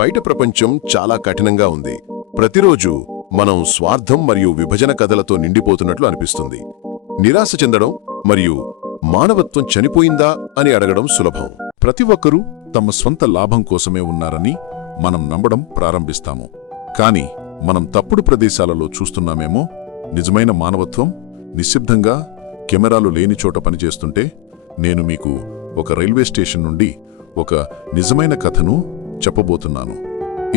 బయట ప్రపంచం చాలా కఠినంగా ఉంది. ప్రతిరోజు మనం స్వార్థం మరియు విభజన కథలతో నిండిపోతున్నట్లు అనిపిస్తుంది. నిరాశ చెందడం మరియు మానవత్వం చనిపోయిందా అని అడగడం సులభం. ప్రతి ఒక్కరూ తమ స్వంత లాభం కోసమే ఉన్నారని మనం నమ్మడం ప్రారంభిస్తాము. కానీ మనం తప్పుడు ప్రదేశాలలో చూస్తున్నామేమో. నిజమైన మానవత్వం నిశ్శబ్దంగా కెమెరాలు లేని చోట పనిచేస్తుంటే. నేను మీకు ఒక రైల్వే స్టేషన్ నుండి ఒక నిజమైన కథను చెప్పబోతున్నాను.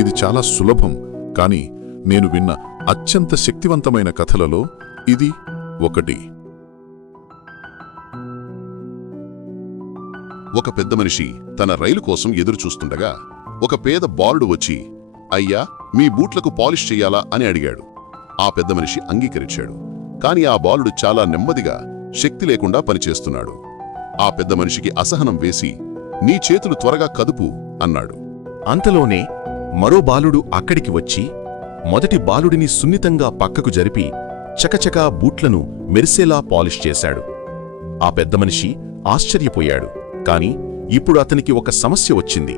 ఇది చాలా సులభం, కానీ నేను విన్న అత్యంత శక్తివంతమైన కథలలో ఇది ఒకటి. ఒక పెద్ద మనిషి తన రైలు కోసం ఎదురుచూస్తుండగా ఒక పేద బాలుడు వచ్చి, అయ్యా, మీ బూట్లకు పాలిష్ చెయ్యాలా అని అడిగాడు. ఆ పెద్ద మనిషి అంగీకరించాడు. కాని ఆ బాలుడు చాలా నెమ్మదిగా, శక్తి లేకుండా పనిచేస్తున్నాడు. ఆ పెద్ద మనిషికి అసహనం వేసి, నీ చేతులు త్వరగా కదుపు అన్నాడు. అంతలోనే మరో బాలుడు అక్కడికి వచ్చి మొదటి బాలుడిని సున్నితంగా పక్కకు జరిపి చకచకా బూట్లను మెరిసేలా పాలిష్ చేశాడు. ఆ పెద్ద మనిషి ఆశ్చర్యపోయాడు. కాని ఇప్పుడు అతనికి ఒక సమస్య వచ్చింది.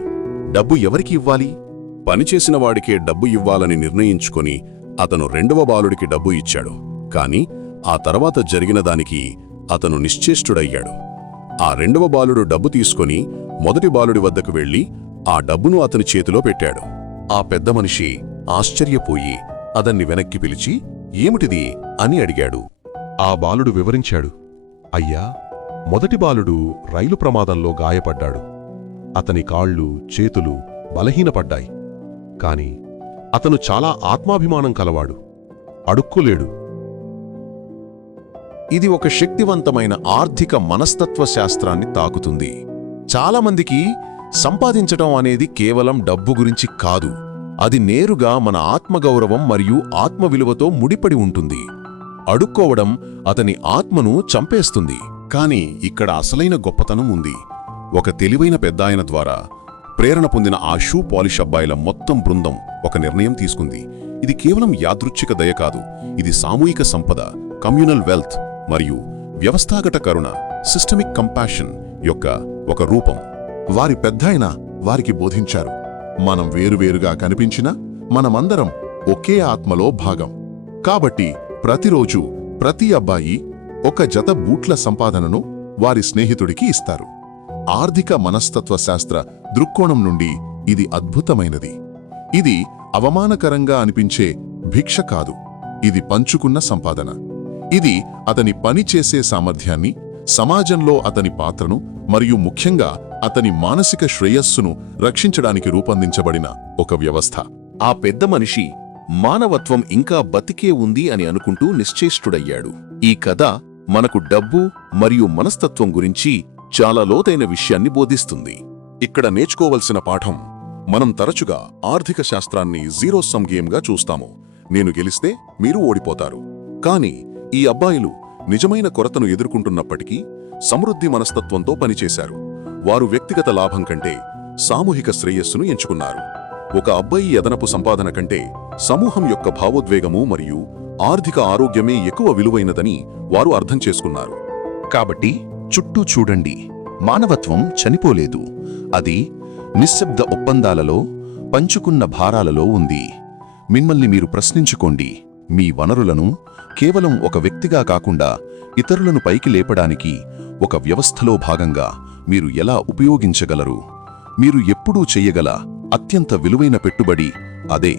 డబ్బు ఎవరికి ఇవ్వాలి? పనిచేసిన వాడికే డబ్బు ఇవ్వాలని నిర్ణయించుకొని అతను రెండవ బాలుడికి డబ్బు ఇచ్చాడు. కాని ఆ తర్వాత జరిగిన దానికి అతను నిశ్చేష్టుడయ్యాడు. ఆ రెండవ బాలుడు డబ్బు తీసుకొని మొదటి బాలుడి వద్దకు వెళ్లి ఆ డబ్బును అతని చేతిలో పెట్టాడు. ఆ పెద్ద మనిషి ఆశ్చర్యపోయి అతన్ని వెనక్కి పిలిచి, ఏమిటిది అని అడిగాడు. ఆ బాలుడు వివరించాడు. అయ్యా, మొదటి బాలుడు రైలు ప్రమాదంలో గాయపడ్డాడు. అతని కాళ్ళు, చేతులు బలహీనపడ్డాయి. కాని అతను చాలా ఆత్మాభిమానం కలవాడు. అడుక్కోలేడు. ఇది ఒక శక్తివంతమైన ఆర్థిక మనస్తత్వ శాస్త్రాన్ని తాకుతుంది. చాలామందికి సంపాదించటం అనేది కేవలం డబ్బు గురించి కాదు. అది నేరుగా మన ఆత్మగౌరవం మరియు ఆత్మవిలువతో ముడిపడి ఉంటుంది. అడుక్కోవడం అతని ఆత్మను చంపేస్తుంది. కాని ఇక్కడ అసలైన గొప్పతనం ఉంది. ఒక తెలివైన పెద్దాయన ద్వారా ప్రేరణ పొందిన ఆ షూ పాలిష్ అబ్బాయిల మొత్తం బృందం ఒక నిర్ణయం తీసుకుంది. ఇది కేవలం యాదృచ్ఛిక దయ కాదు. ఇది సామూహిక సంపద, కమ్యూనల్ వెల్త్ మరియు వ్యవస్థాగత కరుణ, సిస్టమిక్ కంపాషన్ యొక్క ఒక రూపం. వారి పెద్దాయన వారికి బోధించారు, మనం వేరువేరుగా కనిపించినా మనమందరం ఒకే ఆత్మలో భాగం. కాబట్టి ప్రతిరోజు ప్రతి అబ్బాయి ఒక జత బూట్ల సంపాదనను వారి స్నేహితుడికి ఇస్తారు. ఆర్థిక మనస్తత్వ శాస్త్ర దృక్కోణం నుండి ఇది అద్భుతమైనది. ఇది అవమానకరంగా అనిపించే భిక్ష కాదు. ఇది పంచుకున్న సంపాదన. ఇది అతని పని చేసే సామర్థ్యాన్ని, సమాజంలో అతని పాత్రను మరియు ముఖ్యంగా అతని మానసిక శ్రేయస్సును రక్షించడానికి రూపొందించబడిన ఒక వ్యవస్థ. ఆ పెద్ద మనిషి మానవత్వం ఇంకా బతికే ఉంది అని అనుకుంటూ నిశ్చేష్టుడయ్యాడు. ఈ కథ మనకు డబ్బు మరియు మనస్తత్వం గురించి చాలా లోతైన విషయాన్ని బోధిస్తుంది. ఇక్కడ నేర్చుకోవలసిన పాఠం, మనం తరచుగా ఆర్థిక శాస్త్రాన్ని జీరో సమ్ గేమ్గా చూస్తాము. నేను గెలిస్తే మీరు ఓడిపోతారు. కాని ఈ అబ్బాయిలు నిజమైన కొరతను ఎదుర్కొంటున్నప్పటికీ సమృద్ధి మనస్తత్వంతో పనిచేశారు. వారు వ్యక్తిగత లాభం కంటే సామూహిక శ్రేయస్సును ఎంచుకున్నారు. ఒక అబ్బాయి అదనపు సంపాదన కంటే సమూహం యొక్క భావోద్వేగము మరియు ఆర్థిక ఆరోగ్యమే ఎక్కువ విలువైనదని వారు అర్థం చేసుకున్నారు. కాబట్టి చుట్టూ చూడండి. మానవత్వం చనిపోలేదు. అది నిశ్శబ్ద ఒప్పందాలలో, పంచుకున్న భారాలలో ఉంది. మిమ్మల్ని మీరు ప్రశ్నించుకోండి. మీ వనరులను కేవలం ఒక వ్యక్తిగా కాకుండా ఇతరులను పైకి లేపడానికి ఒక వ్యవస్థలో భాగంగా మీరు ఎలా ఉపయోగించగలరు? మీరు ఎప్పుడూ చెయ్యగల అత్యంత విలువైన పెట్టుబడి అదే.